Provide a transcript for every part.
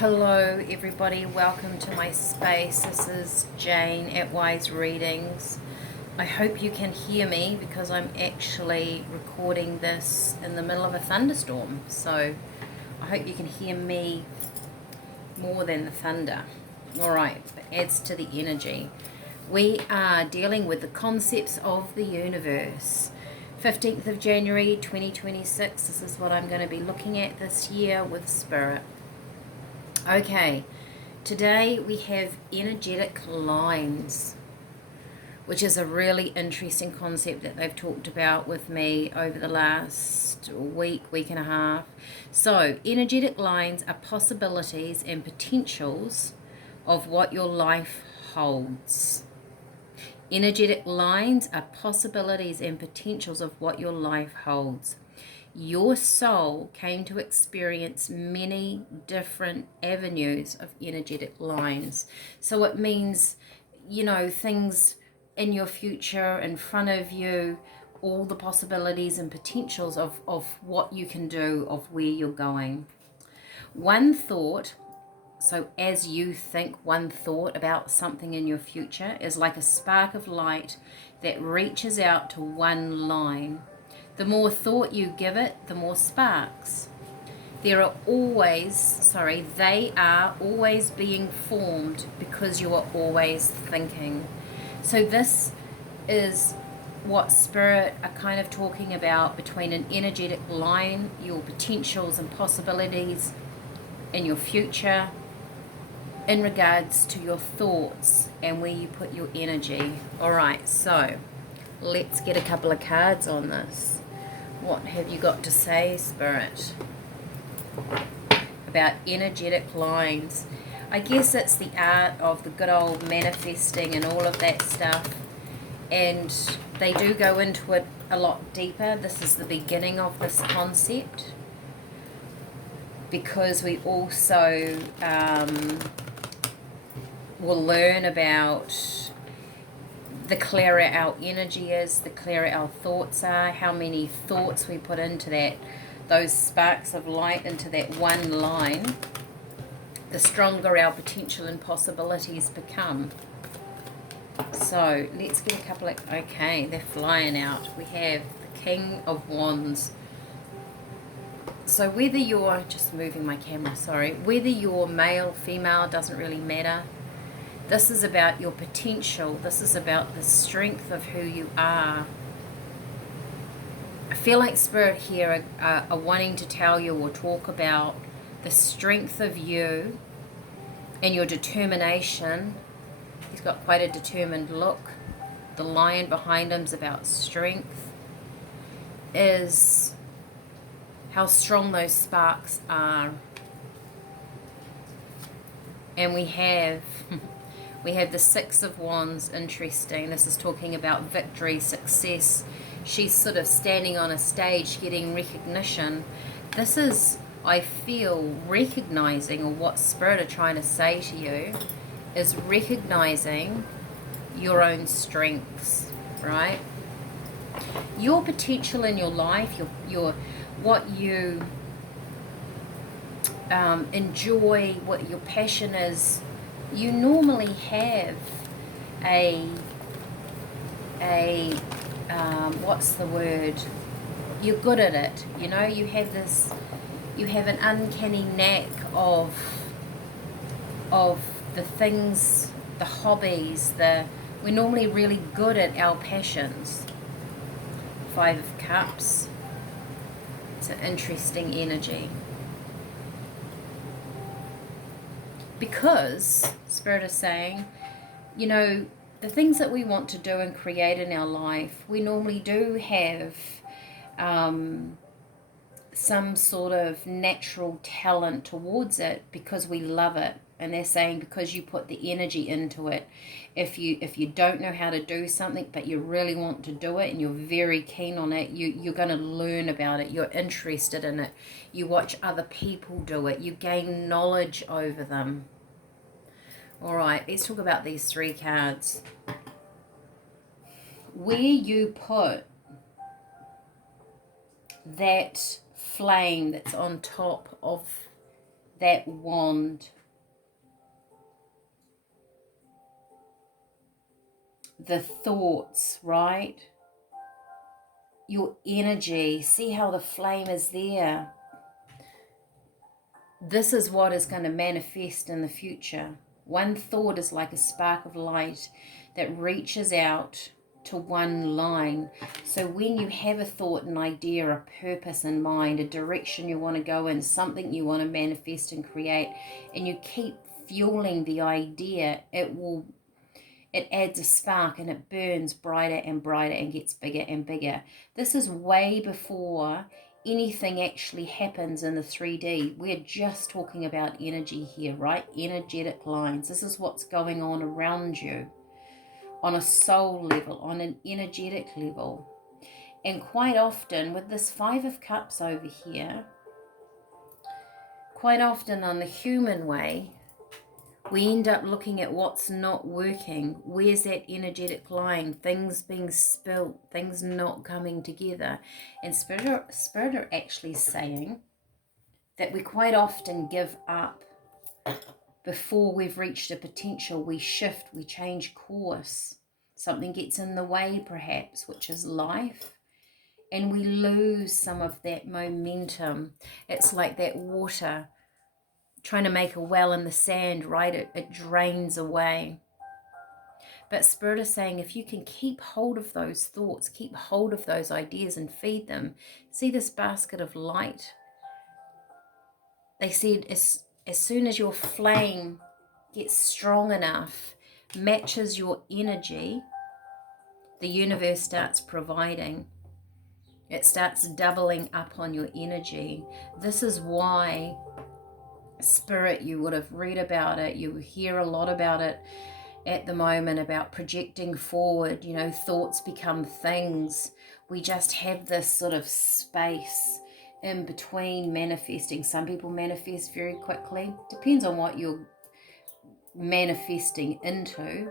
Hello everybody, welcome to my space. This is Jane at Wise Readings. I hope you can hear me because I'm actually recording this in the middle of a thunderstorm. So I hope you can hear me more than the thunder. Alright, it adds to the energy. We are dealing with the concepts of the universe. 15th of January 2026, this is what I'm going to be looking at this year with Spirit. Okay, today we have energetic lines, which is a really interesting concept that they've talked about with me over the last week and a half. So, energetic lines are possibilities and potentials of what your life holds. Energetic lines are possibilities and potentials of what your life holds. Your soul came to experience many different avenues of energetic lines. So it means, things in your future, in front of you, all the possibilities and potentials of what you can do, of where you're going. One thought, so as you think one thought about something in your future, is like a spark of light that reaches out to one line. The more thought you give it, the more sparks. They are always being formed because you are always thinking. So this is what Spirit are kind of talking about between an energetic line, your potentials and possibilities in your future, in regards to your thoughts and where you put your energy. Alright, so let's get a couple of cards on this. What have you got to say, Spirit, about energetic lines? I guess it's the art of the good old manifesting and all of that stuff. And they do go into it a lot deeper. This is the beginning of this concept. Because we also will learn about the clearer our energy is, the clearer our thoughts are, how many thoughts we put into that, those sparks of light into that one line, the stronger our potential and possibilities become. So let's get a couple of, okay, they're flying out. We have the King of Wands. So whether you're, just moving my camera, sorry, whether you're male, female, doesn't really matter. This is about your potential. This is about the strength of who you are. I feel like Spirit here are wanting to tell you or talk about the strength of you and your determination. He's got quite a determined look. The lion behind him's about strength. Is how strong those sparks are. And we have the Six of Wands. Interesting. This is talking about victory, success. She's sort of standing on a stage getting recognition. This is, I feel, recognizing, or what Spirit are trying to say to you is recognizing your own strengths, right? Your potential in your life, your what you enjoy, what your passion is. You normally have what's the word? You're good at it. You have an uncanny knack of the things, the hobbies, we're normally really good at our passions. Five of Cups. It's an interesting energy. Because Spirit is saying, the things that we want to do and create in our life, we normally do have some sort of natural talent towards it because we love it. And they're saying because you put the energy into it, if you don't know how to do something but you really want to do it and you're very keen on it, you're going to learn about it, you're interested in it, you watch other people do it, you gain knowledge over them. Alright, let's talk about these three cards. Where you put that flame that's on top of that wand. The thoughts, right? Your energy. See how the flame is there. This is what is going to manifest in the future. One thought is like a spark of light that reaches out to one line. So when you have a thought, an idea, a purpose in mind, a direction you want to go in, something you want to manifest and create, and you keep fueling the idea, it adds a spark and it burns brighter and brighter and gets bigger and bigger. This is way before anything actually happens in the 3D. We're just talking about energy here, right? Energetic lines. This is what's going on around you on a soul level, on an energetic level. And quite often with this Five of Cups over here, quite often on the human way, we end up looking at what's not working. Where's that energetic line? Things being spilt, things not coming together. And Spirit are actually saying that we quite often give up before we've reached a potential. We shift, we change course. Something gets in the way perhaps, which is life. And we lose some of that momentum. It's like that water trying to make a well in the sand, right? It drains away. But Spirit is saying if you can keep hold of those thoughts, keep hold of those ideas and feed them. See this basket of light? They said as soon as your flame gets strong enough, matches your energy, the universe starts providing. It starts doubling up on your energy. This is why Spirit, you would have read about it, you hear a lot about it at the moment, about projecting forward, you know, thoughts become things. We just have this sort of space in between manifesting. Some people manifest very quickly. Depends on what you're manifesting into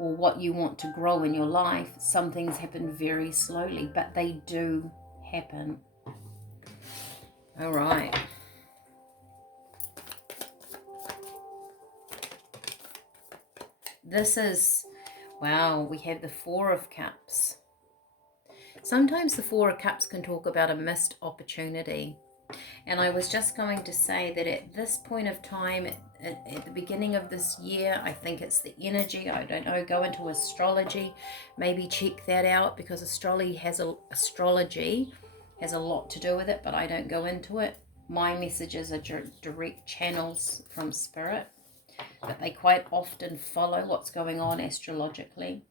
or what you want to grow in your life. Some things happen very slowly, but they do happen. All right. This is, wow, we have the Four of Cups. Sometimes the Four of Cups can talk about a missed opportunity. And I was just going to say that at this point of time, at the beginning of this year, I think it's the energy, I don't know, go into astrology, maybe check that out, because astrology has a lot to do with it, but I don't go into it. My messages are direct channels from Spirit, but they quite often follow what's going on astrologically.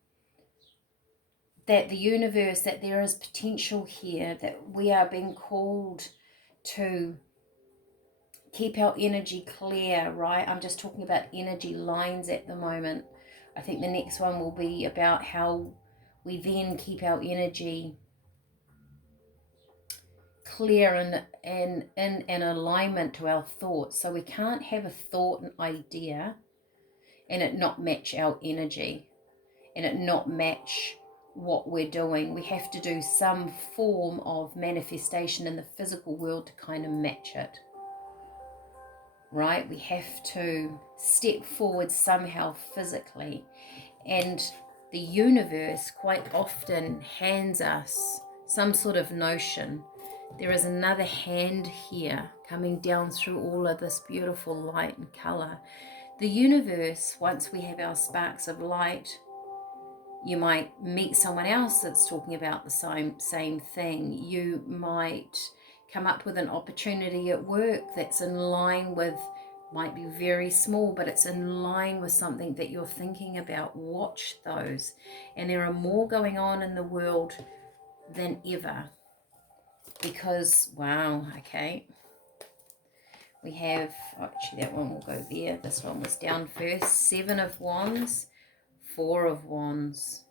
That the universe, that there is potential here, that we are being called to keep our energy clear, right? I'm just talking about energy lines at the moment. I think the next one will be about how we then keep our energy clear and in an alignment to our thoughts. So we can't have a thought and idea and it not match our energy and it not match what we're doing. We have to do some form of manifestation in the physical world to kind of match it, right? We have to step forward somehow physically, and the universe quite often hands us some sort of notion. There is another hand here coming down through all of this beautiful light and color. The universe, once we have our sparks of light, you might meet someone else that's talking about the same thing. You might come up with an opportunity at work that's in line with, might be very small, but it's in line with something that you're thinking about. Watch those. And there are more going on in the world than ever. Because, wow, okay. We have, actually that one will go there. This one was down first. Seven of Wands. Four of Wands.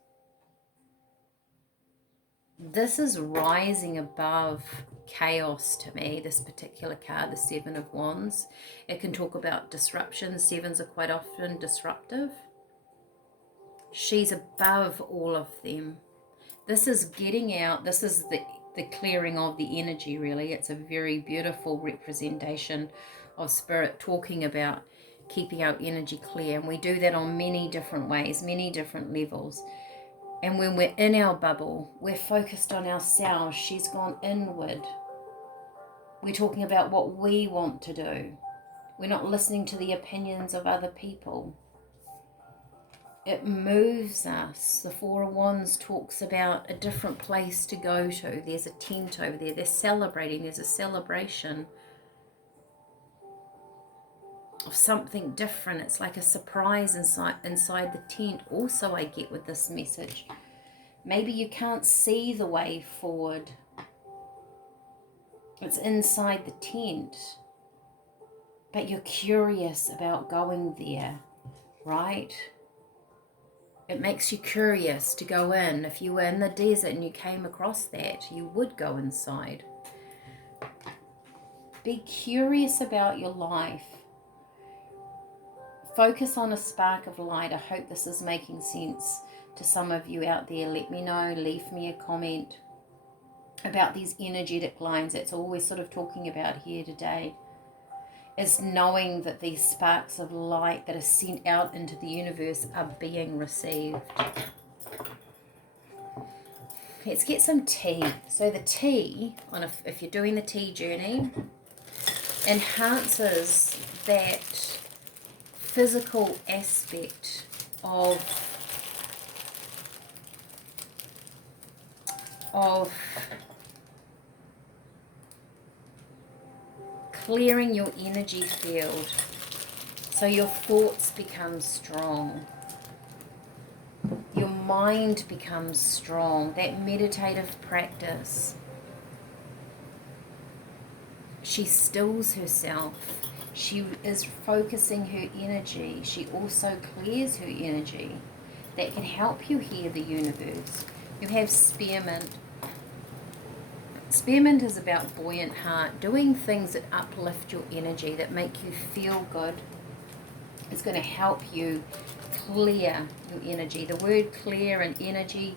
This is rising above chaos to me, this particular card, the Seven of Wands. It can talk about disruption. Sevens are quite often disruptive. She's above all of them. This is getting out. This is the clearing of the energy, really. It's a very beautiful representation of Spirit talking about keeping our energy clear. And we do that on many different ways, many different levels. And when we're in our bubble, we're focused on ourselves. She's gone inward. We're talking about what we want to do. We're not listening to the opinions of other people. It moves us. The Four of Wands talks about a different place to go to. There's a tent over there. They're celebrating. There's a celebration of something different. It's like a surprise inside the tent. Also, I get with this message, maybe you can't see the way forward. It's inside the tent, but you're curious about going there, right? It makes you curious to go in. If you were in the desert and you came across that, you would go inside. Be curious about your life. Focus on a spark of light. I hope this is making sense to some of you out there. Let me know, leave me a comment about these energetic lines. That's all we're sort of talking about here today, is knowing that these sparks of light that are sent out into the universe are being received. Let's get some tea. So the tea, if you're doing the tea journey, enhances that physical aspect of clearing your energy field so your thoughts become strong, your mind becomes strong. That meditative practice, she stills herself. She is focusing her energy. She also clears her energy. That can help you hear the universe. You have spearmint. Spearmint is about buoyant heart, doing things that uplift your energy, that make you feel good. It's going to help you clear your energy. The word clear and energy,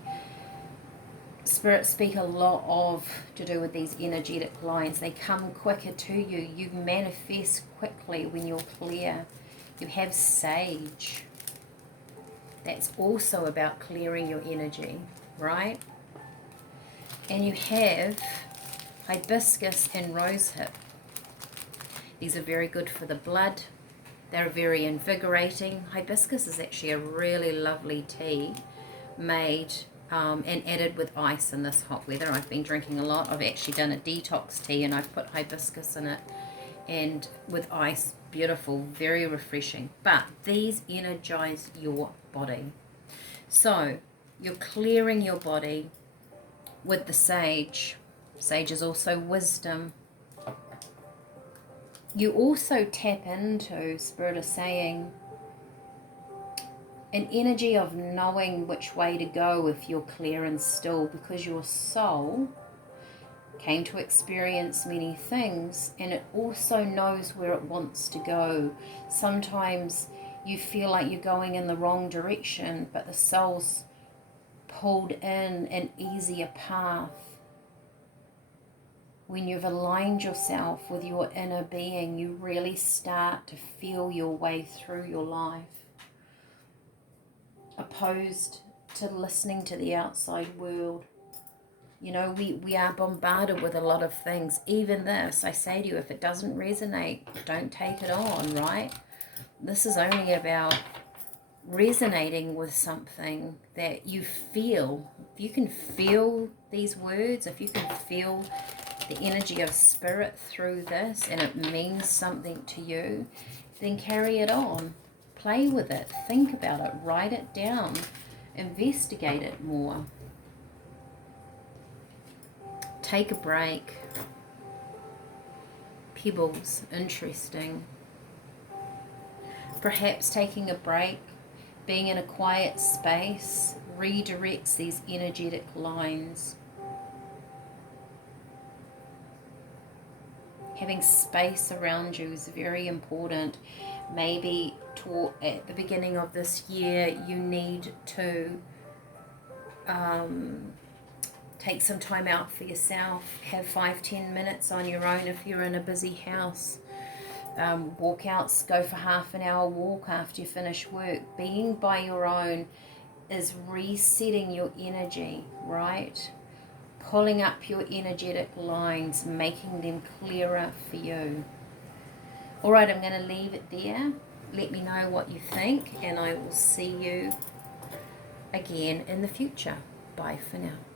Spirit speak a lot of to do with these energetic lines. They come quicker to you. You manifest quickly when you're clear. You have sage. That's also about clearing your energy, right? And you have hibiscus and rosehip. These are very good for the blood. They're very invigorating. Hibiscus is actually a really lovely tea made and added with ice in this hot weather. I've been drinking a lot. I've actually done a detox tea and I've put hibiscus in it, and with ice, beautiful, very refreshing. But these energize your body. So you're clearing your body with the sage. Sage is also wisdom. You also tap into, Spirit is saying, an energy of knowing which way to go if you're clear and still, because your soul came to experience many things and it also knows where it wants to go. Sometimes you feel like you're going in the wrong direction, but the soul's pulled in an easier path. When you've aligned yourself with your inner being, you really start to feel your way through your life, opposed to listening to the outside world. You know, we are bombarded with a lot of things. Even this, I say to you, if it doesn't resonate, don't take it on, right? This is only about resonating with something that you feel. If you can feel these words, if you can feel the energy of Spirit through this and it means something to you, then carry it on. Play with it. Think about it. Write it down. Investigate it more. Take a break. Pebbles, interesting. Perhaps taking a break, being in a quiet space, redirects these energetic lines. Having space around you is very important. Maybe at the beginning of this year, you need to take some time out for yourself. Have 5-10 minutes on your own if you're in a busy house. Walkouts, go for half an hour walk after you finish work. Being by your own is resetting your energy, right? Pulling up your energetic lines, making them clearer for you. All right, I'm going to leave it there. Let me know what you think, and I will see you again in the future. Bye for now.